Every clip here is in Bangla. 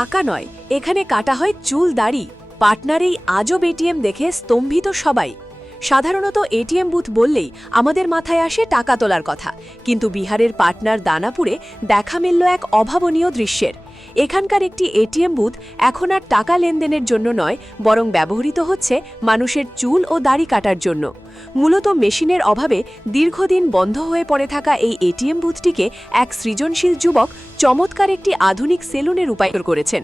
টাকা নয়, এখানে কাটা হয় চুল দাড়ি। পার্টনার এই আজব এটিএম দেখে স্তম্ভিত সবাই। সাধারণত এটিএম বুথ বললেই আমাদের মাথায় আসে টাকা তোলার কথা, কিন্তু বিহারের পাটনার দানাপুরে দেখা মিলল এক অভাবনীয় দৃশ্যের। এখানকার একটি এটিএম বুথ এখন আর টাকা লেনদেনের জন্য নয়, বরং ব্যবহৃত হচ্ছে মানুষের চুল ও দাড়ি কাটার জন্য। মূলত মেশিনের অভাবে দীর্ঘদিন বন্ধ হয়ে পড়ে থাকা এই এটিএম বুথটিকে এক সৃজনশীল যুবক চমৎকার একটি আধুনিক সেলুনে রূপায়ণ করেছেন।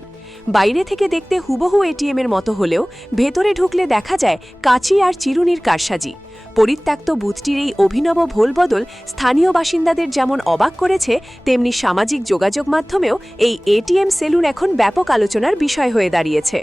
বাইরে থেকে দেখতে হুবহু এটিএমের মতো হলেও ভেতরে ঢুকলে দেখা যায় কাঁচি আর চিরুনির কারসাজি। পরিত্যক্ত বুথটির এই অভিনব ভোলবদল স্থানীয় বাসিন্দাদের যেমন অবাক করেছে, তেমনি সামাজিক যোগাযোগ মাধ্যমেও এই এটিএম সেলুন এখন ব্যাপক আলোচনার বিষয় হয়ে দাঁড়িয়েছে।